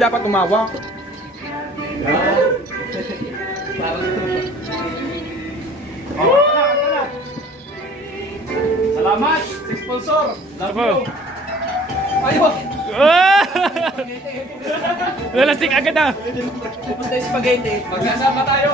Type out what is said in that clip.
dapat umawa. Salamat sa sponsor. Love you. Ayun. Nalasing agad na. Pupunta yung spaghetti. Magkasama tayo.